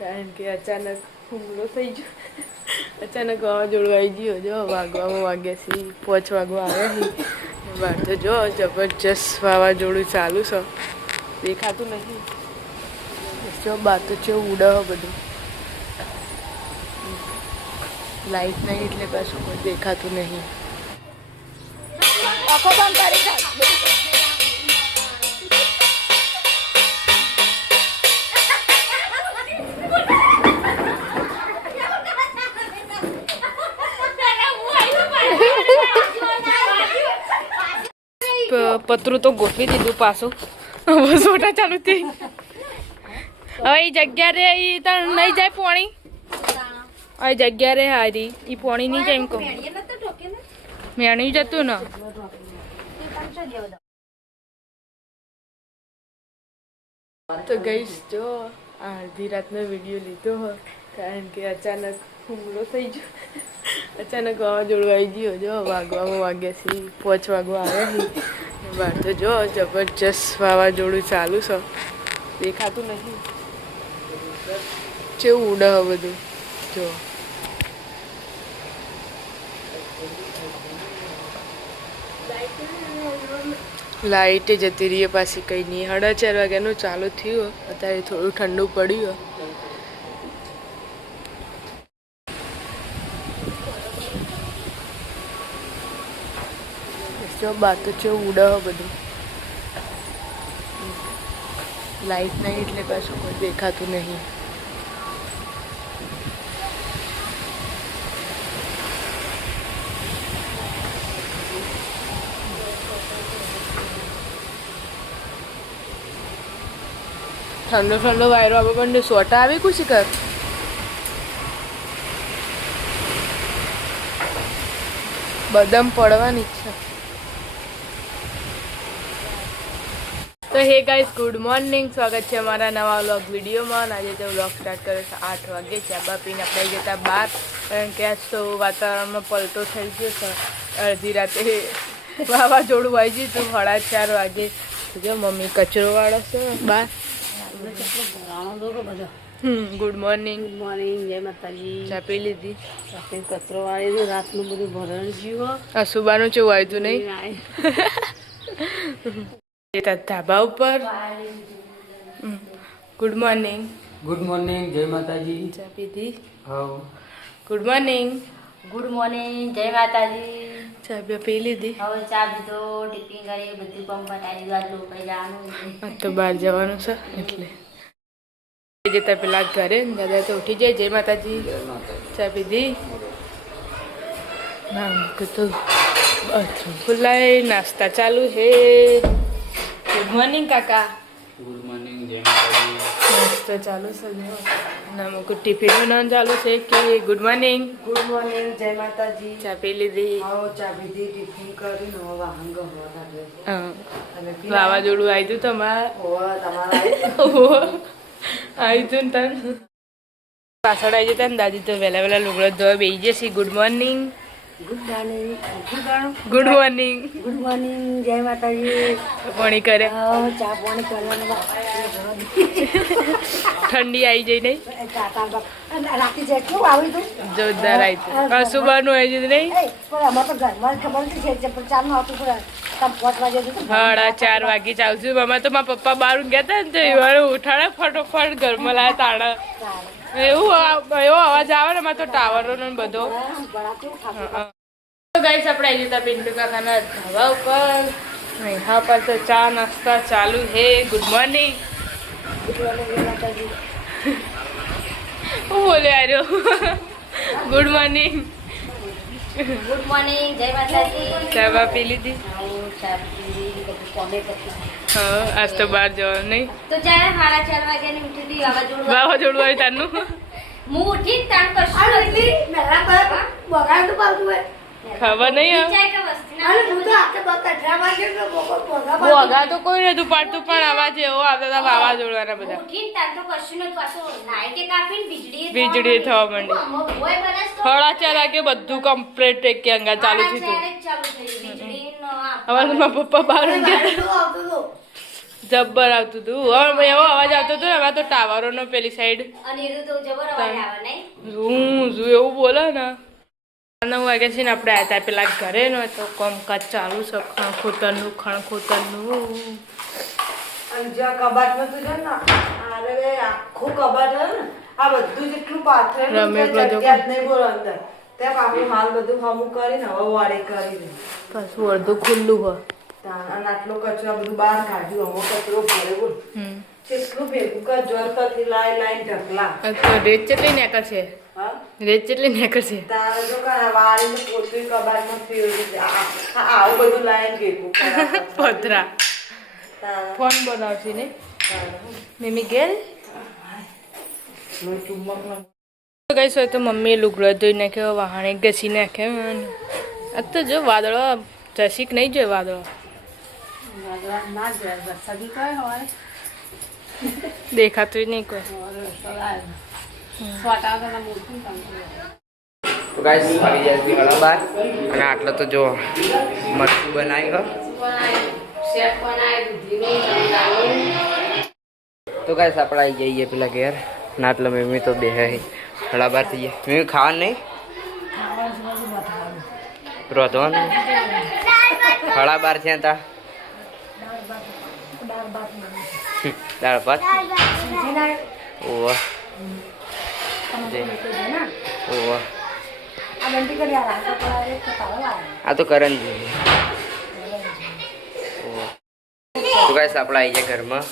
કારણ કે અચાનક હુમલો થઈ ગયો. અચાનક વાવાઝોડું આવી ગયું. જો વાગવામાં વાગ્યા છે 5 વાગવા આવ્યા છે. બહાર તો જો જબરજસ્ત વાવાઝોડું ચાલુ છે. દેખાતું નથી. જો બહાર તો છે ઉડે બધું. લાઈટ નહીં એટલે કશું કોઈ દેખાતું નહીં. આખો બંધ કરી દે. પતરું તો ગોઠવી દીધું પાછું. સોટા ચાલુ થઈ. હવે એ જગ્યા રે એ તો નહીં જાય પોણી. આ જગ્યા રે હારી એ પોણી નહીં જાય એમ કહું. મેણી જતું ને તો ગઈશ જો અડધી રાતનો વિડીયો લીધો હોય કારણ કે અચાનક હુમલો થઈ ગયો. અચાનક વાવાઝોડું આવી ગયો. જો વાગવામાં વાગ્યા છે 5 વાગવા આવ્યા છે. બહાર તો જો જબરજસ્ત વાવાઝોડું ચાલુ છે. દેખાતું નથી. કેવું ઉડે બધું જો. લાઈટ જતી રહી પાછી કઈ નહીં. 4:30 વાગ્યાનું ચાલુ થયું. અત્યારે થોડું ઠંડુ પડ્યું. જો બહાર તો છે ઉડે બધું. લાઈટ નહીં એટલે કશું કોઈ દેખાતું નહીં. ઠંડો ઠંડો વાયરો આવે પણ સોટા આવી કુછી કર. બદામ પડવાની ઈચ્છા. તો હે ગાઈસ ગુડ મોર્નિંગ. સ્વાગત છે અમારા નવા વ્લોગ વિડીયોમાં. આજે તો વ્લોગ સ્ટાર્ટ કરે છે 8 વાગે. ચા બા પીને આપણે જતા બહાર કારણ કે આજ તો વાતાવરણમાં પલટો થઈ ગયો છે. અડધી રાતે વાવાઝોડું આવી ગયું હતું 4:30 વાગે. જો મમ્મી કચરો વાળો છે બહાર. Good morning. Good morning. જય માતાજી. ચા પી લીધી? કચરો વાળી રાતનું બધું ભરણ જીવો. અસુબાનું ચેવું આવ્યું નહીં. ધાબા ઉપર. Good morning. Good morning. જય માતાજી. ચા પીધી? હા. Good morning. Good morning. જય માતાજી. ચા પી લીધી? હવે ચા પીધો, ટિફિન કરી, બધું કામ પતાવી દીધું. લોકઈ જવાનું તો બહાર જવાનું છે એટલે જતા પેલા ઘરે દાદા તો ઉઠી જાય. જય માતાજી. ચા પીધી? ના તો બાથરૂમ ખુલ્લાય. નાસ્તા ચાલુ છે. ગુડ મોર્નિંગ કાકા. Good morning. જય માતાજી. નાસ્તો ચાલુ છે. ના મુકુ ટિફિન બનાવવાનું ચાલુ છે કે ગુડ મોર્નિંગ. Good morning. જય માતાજી. ચા પી લીધી? આવો ચા પીધી, ટિફિન કરીને હવે વાહન ગમવા હા. વાવાઝોડું આવ્યું હતું તમારે? આવી હતું ને તને પાછળ આવી જતા ને દાદી તો વહેલા વહેલા લુગડો ધોવા બેસી જશે. Good morning. Good morning. Good morning. Good morning. જય માતાજી. પાણી કરે. ચા પાણી કરવાનું ઠંડી આવી જઈ નહીં? રાતે જેટલું આવ્યું હતું જોરદાર આવી હતું. સુબાનું આવી જતું નહીં? અમારે તો ઘરમાં ખબર નથી છે ચાલુ આવતું 4:30 વાગે ચાલશું. આમાં તો મારા પપ્પા બહાર ગયા હતા ને તો એવાનું ઉઠાડે ફટોફટ ઘરમાં લાવે તાળા. એવો અવાજ આવે ને એમાં તો ટાવરો ને બધો. ગાઈસ આપણે આવી જતા પિન્ટુ કાકાના ધાબા ઉપર. હા પર તો ચા નાસ્તા ચાલુ છે. Good morning. હું બોલે આવ્યો? Good morning. Good morning. જય માતાજી. ચા બા પી લીધી? હા આજ તો બહાર જવાનું નહીં. તો જ્યારે 4:30 વાગ્યાની ઉઠી હતી વાવાઝોડું આવ્યું તારનું. હું ઉઠી તાણ કશું ખબર નહીં. બોગા તો કોઈ નતું પાડતું પણ અવાજ એવો આવતા હતા વાવાઝોડાના બધા. વીજળી થવા માંડી. 4:30 વાગે બધું કમ્પ્લીટ એક અંગા ચાલુ થયું. હવે મારા પપ્પા બહાર ગયા. જબ્બર આવતું હતું હવે એવો અવાજ આવતો હતો ને હવે તો ટાવરોનો પેલી સાઈડ અને એ તો જબર અવાજ આવે નહીં ઝૂ એવું બોલે ને 9 વાગ્યા છે ને આપણે આવ્યા હતા પેલા ઘરે ને તો કામકાજ ચાલુ છે ખણખોતરનું અને જો આ કબાટમાં તો જો ને અરે આખું કબાટ હોય ને આ બધું જેટલું પાથરેલું રમે છે બધું. જગ્યા જ નહીં બોલો અંદર ત્યાં આપણે હાલ બધું હમું કરીને હવે વાળી કરીને પાછું અડધું ખુલ્લું હોય અને આટલો કચરો બધું બહાર કાઢ્યું અમુક કચરો ભરે બોલ કેટલું ભેગું કર જોરથી લાઈન ઢકલા તો રેત કેટલી નેકર છે હા રેત કેટલી નેકર છે તારે જો કાંઈ વાળીને પોતું કબાટમાં ફેરવી દે આવું બધું લાઈન ભેગું કરાવે. પથરા તારે ફોન બનાવશે ને તારે મમ્મી ઘેર ચુંબકમાં કઈ હોય તો મમ્મીએ લુગડો ધોઈ નાખ્યો વાહણે ઘસી નાખ્યો આ તો જો વાદળો જસીક નહીં જોયો વાદળો ના જાય વરસાદી કઈ હોય દેખાતું નહીં કોઈ તો ગાઈસ આવી જાય છે ઘણા બાર અને આટલો તો જો મરચું બનાવી હો તો ગાઈસ આપણે આવી જઈએ પેલા ઘેર ના આટલો મમ્મી તો બે ઘણા બાર થઈ જાય મમ્મી ખાવાનું નહીં રોધવાનું ઘણા બાર છે તા દાળ ભાત ઓવા ઓવા આ તો કરણ જોઈએ તો ગાઈસ આપણે આવી જાય ઘરમાં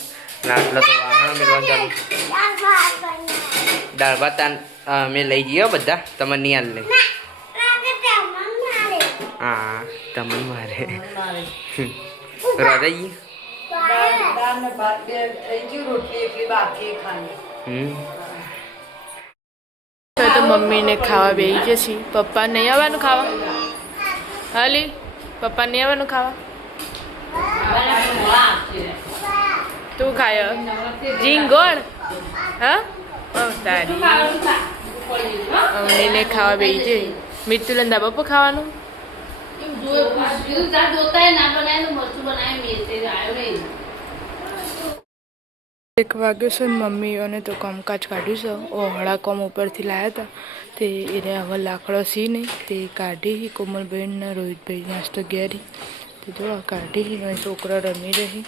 ને આટલા તો વાહણ મેળવાનું ચાલુ દાળ ભાત અમે લઈ જઈએ બધા તમે નહીં હાલ લઈ હા તમને મારે હૃદય દાળ ને ભાત બે થઈ ગયું રોટલી એટલી બાકી ખાલી તો મમ્મીને ખાવા બેસી જશે પપ્પા નહીં આવવાનું ખાવા હાલી પપ્પા નહીં આવવાનું ખાવા તું ખાય જીંગોળ હા તારી અમને ખાવા બેસી જઈ મીઠું દાબા પર ખાવાનું એક વાગ્યો છે ને મમ્મીઓને તો કામકાજ કાઢ્યું છે ઓહળા કોમ ઉપરથી લાવ્યા હતા તે એને હવે લાકડો સી નહીં તે કાઢી કોમલબેન ને રોહિતભાઈ નાસ્તો ઘેરી તે જો કાઢી અને છોકરા રમી રહી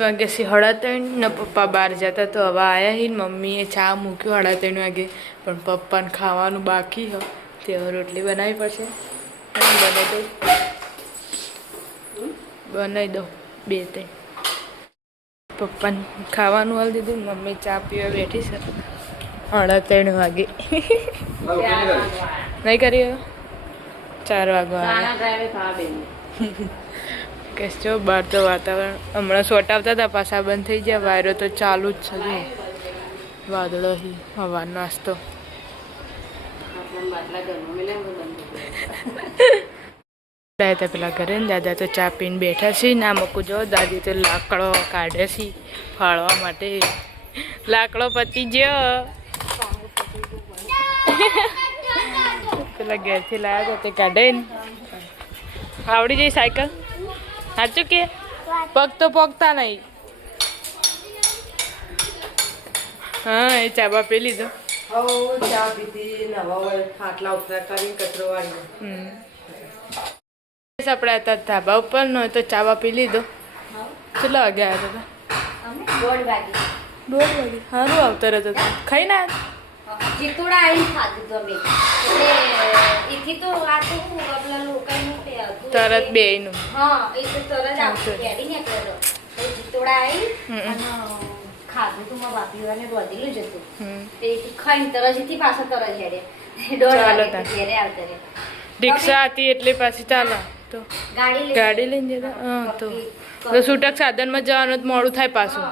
વાગ્યાથી 3:30 ને પપ્પા બહાર જતા તો હવે આવ્યા હી મમ્મીએ ચા મૂક્યો 3:30 વાગે પણ પપ્પાને ખાવાનું બાકી હોય તે હવે રોટલી બનાવવી પડશે બનાવી દો 2-3 પપ્પાને ખાવાનું હાલ દીધું મમ્મી ચા પીવા બેઠી છે 3:30 વાગે નહીં કરી 4 વાગવા કે જો બહાર તો વાતાવરણ હમણાં સોટ આવતા હતા પાછા બંધ થઈ ગયા વાયરો તો ચાલુ જ છે જો વાદળો હવાનો નાસ્તો હતા પેલા ઘરે ને દાદા તો ચા પીને બેઠા છે ના મૂકું જો દાદી તો લાકડો કાઢે છે ફાળવા માટે લાકડો પતી ગયો પેલા ઘેરથી લાવ્યા હતા તે કાઢે ને આવડી જઈ સાયકલ સાચું કે પગ તો પગતા નહીં હા એ ચાબા પી લીધો હવે ચા પીધી ને હવે ખાટલા ઉપર કરીને કચરો વાળી આપણે હતા ધાબા ઉપર નો તો ચાબા પી લીધો કેટલા વાગે આવ્યા હતા 1:30 વાગે 2 વાગે સારું આવતો રહેતો ખાઈ ના ચિતોડા આવીને ખાધું તો અમે એટલે એથી તો આ તો હું આપણા લોકોનું તે હતું તરત બેયનું હા એ તો તરત આવતું કેરી નીકળેલો તો ચિતોડા આવી અને ખાધું તો મારા બાપીવાને રોધેલું જ હતું તે ખાઈને તરત એથી પાછા તરત હેડે 1:30 વાગે ઘેરે આવતા રે રિક્ષા હતી એટલે પાછી ચાલો તો ગાડી લઈને જતા હા તો છૂટક સાધનમાં જવાનું તો મોડું થાય પાછું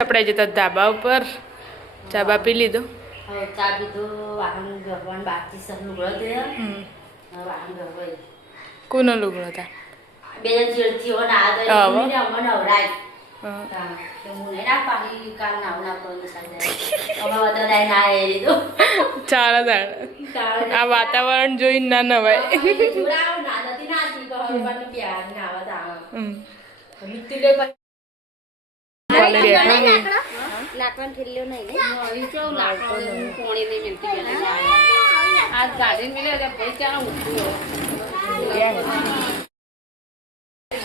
આપણે જતા ધાબા ઉપર ચાબા પી લીધો ચા પીધો વાહન ભગવાન બાકી સબ લુગડો થયો વાહન ભગવાન કોનો લુગડો હતા બે જણ ચીડથી હોય ને આ તો અમને નવરાય હા. તો હું નહીં ના પાડી કાલ નાવ ના પડું સાંજે અમે બધા ના એ લીધું ચાલો તાણ. આ વાતાવરણ જોઈને ના નવાય. જોડાવ ના નથી નાતી કહો પણ પ્યાર ના આવત આવે હમ. મિત્તી લે કોલે બેઠો ને. લાકડાનો ઠેલ્યો નહીં ને મળી કેવું લાકડો કોણી નહીં મિલતી બેઠી આ ગાડી મિલે એટલે પૈસા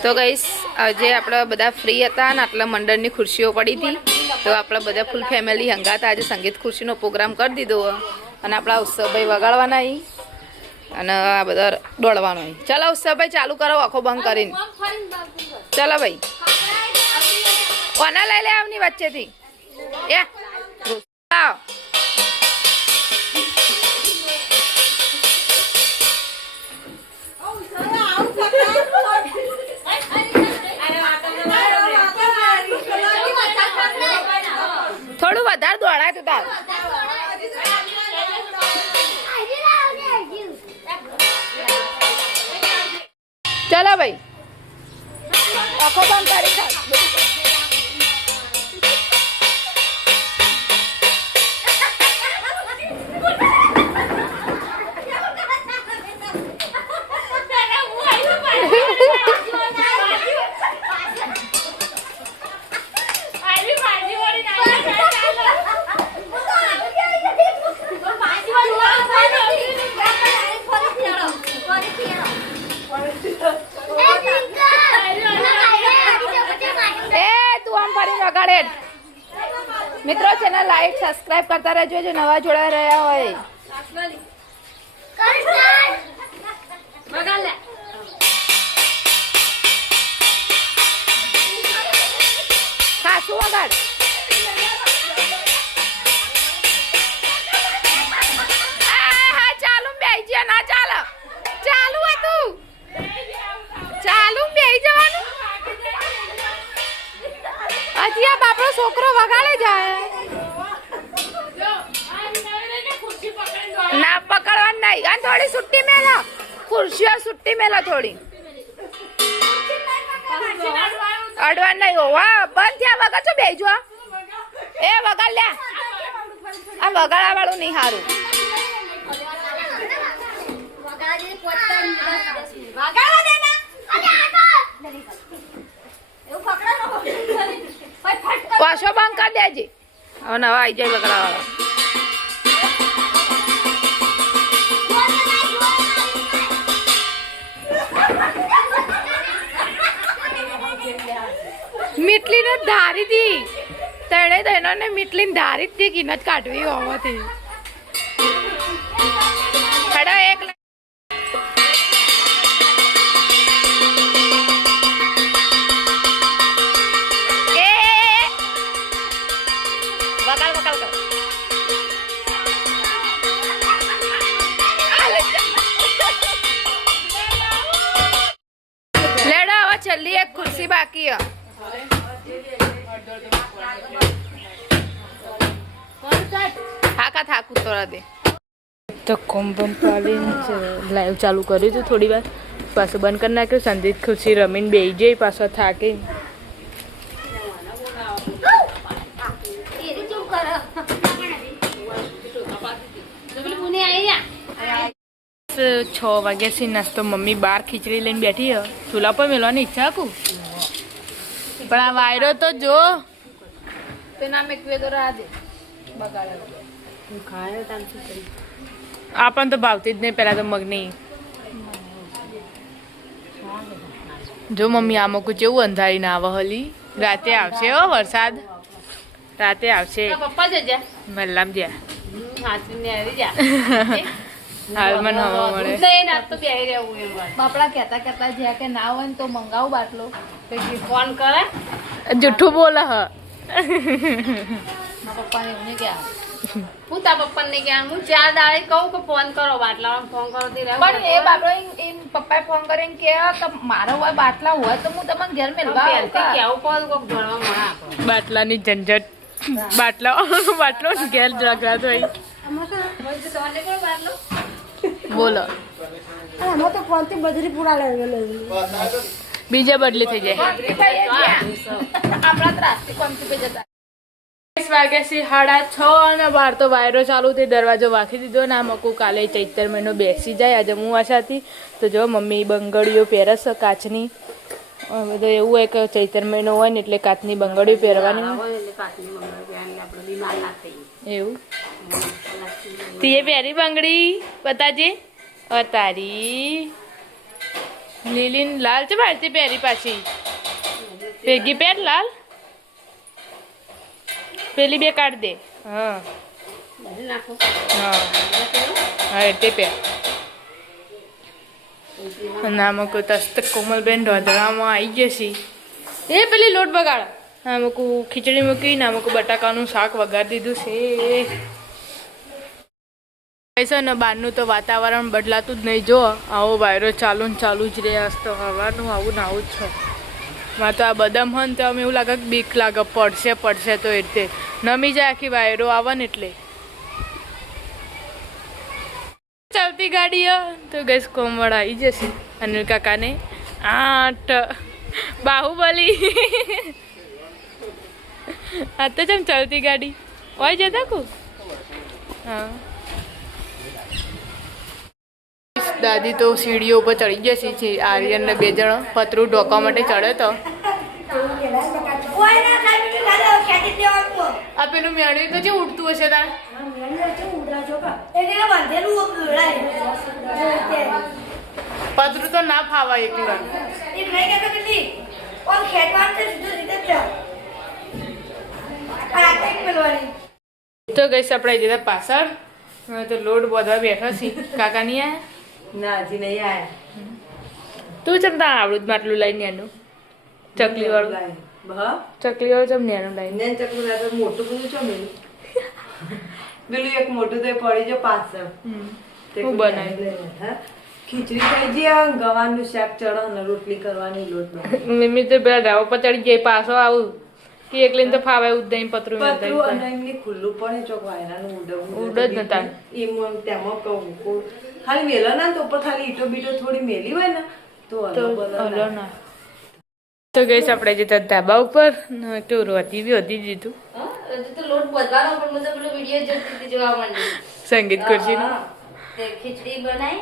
તો ગઈસ આજે આપણે બધા ફ્રી હતા ને આટલા મંડળની ખુરશીઓ પડી હતી તો આપણે બધા ફૂલ ફેમિલી હંગાતા આજે સંગીત ખુરશીનો પ્રોગ્રામ કરી દીધો અને આપણા ઉત્સવભાઈ વગાડવાના અહીં અને આ બધા દોડવાનો અહીં. ચાલો ઉત્સવભાઈ ચાલુ કરો આખો બંધ કરીને. ચાલો ભાઈ કોના લઈ લે આવની વચ્ચેથી એ આવ. થોડું વધારે દોડાય તો તાર. ચાલો ભાઈ આખો બંધ કરી ચાલ. મિત્રો ચેનલ લાઈક સબસ્ક્રાઇબ કરતા રહેજો જે નવા જોડાઈ રહ્યા હોય. ખાસું વગાડ. હા ચાલુ બેસી જા ના ચાલો ચાલુ હતું ચાલુ બેસી જવાનું. હજી આ બાપડો છોકરો વગાડે જાય ના પકડવાનું નહીં. અને થોડી સુટ્ટી મેલા ખુરશીઓ સુટ્ટી મેલા થોડી અડવાનું નહીં. હોવા બંધ થયા વગર છો બેજો એ વગાડ લે. આ વગાડા વાળું નહીં સારું. પાછો બંધ કરી દેજે. હવે નવા આવી જાય વગડા વાળા. મીટલી ને ધારી હતી તણે તૈનો ને મીટલી ને ધારી હતી કિંમત કાઢવી હોવાથી ખડા એક વગાડ વગાડ કર. લેડો હવે છેલ્લી એક ખુરશી બાકી હે. થાક ઉતરા દે તો કોમ્બમ પાડીને લાઈવ ચાલુ કર્યું હતું થોડી વાર પાછું બંધ કરી નાખ્યું. સંજીત ખુરશી રમીને બેસી જઈ પાછો થાકી. છ વાગ્યાથી નાસ્તો મમ્મી બહાર ખીચડી લઈને બેઠી હ ચૂલા પર મેળવાની ઈચ્છા કુ પણ આ વાયરો તો જો તેના મેં કવે તો રાહ દે આપણ તો ભાવતી જ નહીં પેલા તો મગની. જો મમ્મી આ મકું કેવું અંધારી ના આવે હલી. રાતે આવશે હો વરસાદ રાતે આવશે. પપ્પા જજા મલ્લામ જ્યાં હાલ મને હવા મળે. બાપડા કહેતા કહેતા જ્યાં કે ના હોય ને તો મંગાવું બાટલો ફોન કરે જુઠ્ઠું બોલે હ. પપ્પાને એમને ક્યાં હું તા પપ્પાને ક્યાં હું 4 દાડે કહું કે ફોન કરો બાટલાવાળાને ફોન કરો પણ એ બાપડો એમ પપ્પાએ ફોન કરીને કે મારો હોય બાટલા હોય તો હું તમને ઘેર મેળવા કેવું કોલ કોક ભણવા મળે. બાટલાની ઝંઝટ બાટલો ઘેર ઝઘડા તો બોલો આમાં તો ફોનથી બજરી પૂરા લઈ બીજા બદલી થઈ જાય. આપણા ત્રાસથી કોમથી પે જતા 10 વાગ્યા છે 6:30 અને બહાર તો વાયરો ચાલુ થઈ દરવાજો વાંખી દીધો ને આ મકુ કાલે ચૈતર મહિનો બેસી જાય આજે હું આશા હતી તો જો મમ્મી બંગડીઓ પહેરસ કાચની બધું એવું હોય કે ચૈતર મહિનો હોય ને એટલે કાચની બંગડીઓ પહેરવાની એવું તીએ પહેરી બંગડી બતાજે તારી લીલી લાલ છે ભારતી પહેરી પાછી ભેગી પહેર લાલ પેલી બે કાઢ દે હા હા તે પહેર નામક તસ્ત કોમલબેન રોધડામાં આવી જશે એ પેલી લોટ બગાડ નામક ખીચડી મૂકી નામક બટાકાનું શાક વઘારી દીધું છે ને બહારનું તો વાતાવરણ બદલાતું જ નહીં જો આવો વાયરો ચાલુ ને ચાલુ જ રહે તો હવાનું આવું ને આવું જ છે માં તો આ બદામ હોય ને તો અમે એવું લાગે કે બીક લાગે પડશે તો એ રીતે નમી જાય આખી વાયરો આવે ને એટલે ચાલતી ગાડીઓ તો ગેસ કોમવાળા આવી જશે અનિલ કાકાને 8 બાહુબલી આ તો જેમ ચાલતી ગાડી હોય જતા કુ હા દાદી તો સીડીઓ ઉપર ચડી જશે છે આર્યન ને 2 જણ પતરું ઢોકવા માટે ચડે તો આ પેલું મેળવી તો જે ઉડતું હશે તાર પતરું તો ના ફાવા એકલી વાર તો ગઈ આપણે જતા પાછળ તો લોડ બધા બેઠા છે કાકા નહીં આયા ના હજી નહીં આયા તું ચમ તા આવડું જ માટલું લઈને એનું ચકલી વાળું ચકલી વાળું ચમ નેનું લઈને ચકલું લાગે મોટું બધું છે મેલું પેલું એક મોટું તો પડી જો પાછળ હું બનાવી ખીચડી થઈ ગઈ ગવાનું શાક ચડો ને રોટલી કરવાની લોટ મમ્મી તો પેલા ધાવા પર ચડી જાય પાછો આવું કે એકલીને તો ફાવે ઉદય પતરું અને એમની ખુલ્લું પડે ચોક વાયરાનું ઉડ જ નતા એમ તેમાં કહું ખાલી મેલો ના તો ઉપર ખાલી ઈટો બીટો થોડી મેલી હોય ને તો હલો ના તો ગઈશ આપણે જતા ધાબા ઉપર તો રોતી બી વધી દીધું તો લોટ બધવાનો પણ મને પેલો વિડિયો જોતી જોવા માંડી સંગીત ખુરશી નું તે ખીચડી બનાવી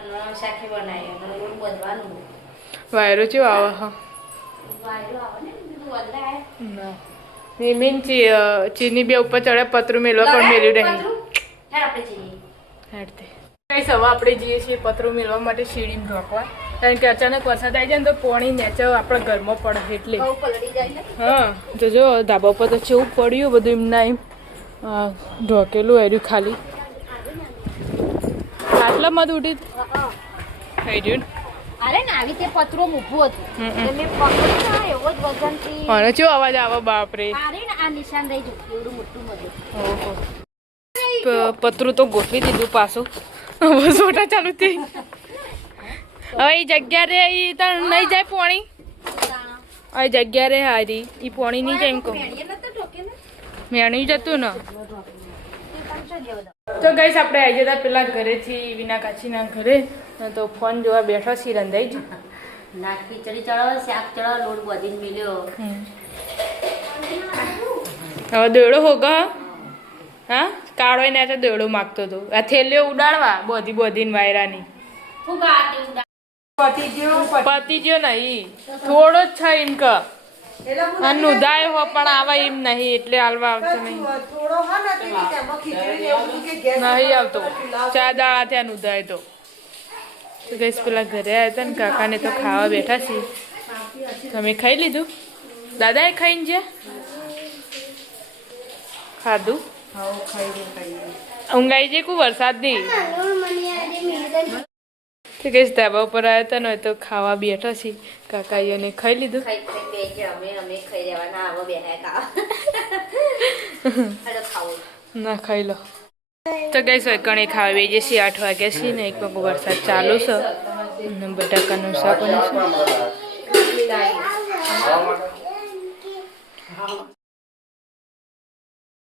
અને શાકી બનાવી અને લોટ બધવાનું વાયરો ચેવો આવે હા વાયરો આવે ને બધું બદલાય ના મીન ચીની બે ઉપર ચડે પતરું મેલવા પણ મેલ્યું નહીં હેર આપણે ચીની હેડતે કઈ સવા આપણે જઈએ છીએ પતરું મેળવા માટે સીડીમાં ઢોકવા કારણ કે અચાનક વરસાદ આવી જાય ને તો પાણી નેચે આપણા ઘરમાં પડે એટલે બહુ પલળી જાય ને હા તો જો ધાબા પર તો ચેવું પડ્યું બધું એમના એમ ઢોકેલું આવ્યું ખાલી આટલામાં જ ઉડી થઈ રહ્યું અરે ને આવી તે પતરો ઊભું હતું એટલે મેં પકડ્યું ને એવો જ વજનથી અને ચેવો અવાજ આવે બાપરે અરે ને આ નિશાન રહી જતું એવડું મોટું બધું ઓહો પતરું તો ગોઠવી દીધું પાછું હવે સોટા ચાલુ થઈ હવે એ જગ્યા રે એ તો નહીં જાય પોણી આ જગ્યા રે હારી એ પોણી નહીં જાય એમ કહું મેણી જતું ને તો ગઈશ આપણે આવી જતા પેલા ઘરેથી વિના કાચીના ઘરે તો ફોન જોવા બેઠા છીએ રંધાઈ જ ના ખીચડી ચડાવો શાક ચડાવો લોટ બધીને મિલ્યો હવે દોડો હોગા હા કાળો ને તો દોડો માગતો હતો આ થેલીઓ ઉડાડવા બધી વાયરાની પતી ગયો નહીં થોડો જ છે એમ કે નુધાય હો પણ આવા એમ નહીં એટલે હાલવા આવતો નહીં નહીં આવતો 4 દાડા ત્યાં નુધાય તો ગઈશ પેલા ઘરે આવ્યા હતા ને કાકાને તો ખાવા બેઠા છીએ તમે ખાઈ લીધું દાદાએ ખાઈને છે ખાધું ઊંઘાઈ જાય કોઈ વરસાદ નહીં તો કઈ ધાબા ઉપર આવ્યા હતા ને તો ખાવા બેઠા છીએ કાકાઈઓને ખાઈ લીધું ના ખાઈ લો તો ગઈ કણી ખાવા બેજે છીએ 8 વાગ્યા છીએ ને એક પગ વરસાદ ચાલુ છે અને બટાકાનું શાક બન્યું છે